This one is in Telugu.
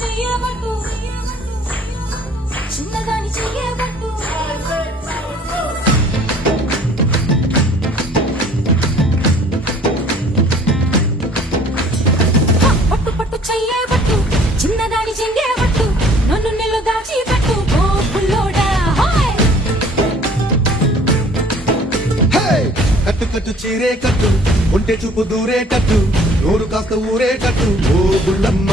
చెయ్యబట్టు చిన్నదాని చెయ్యబట్టు పట్టు పట్టు చెయ్యబట్టు చిన్నదాని చెయ్యబట్టు నన్ను నిల్లు దాచి పెట్టు ఓ పుల్లోడా కట్టు కట్టు చీరే కట్టు ఉంటే చూపు దూరేటట్టు నోరు కాస్త ఊరేటట్టు ఓ బుల్లమ్మ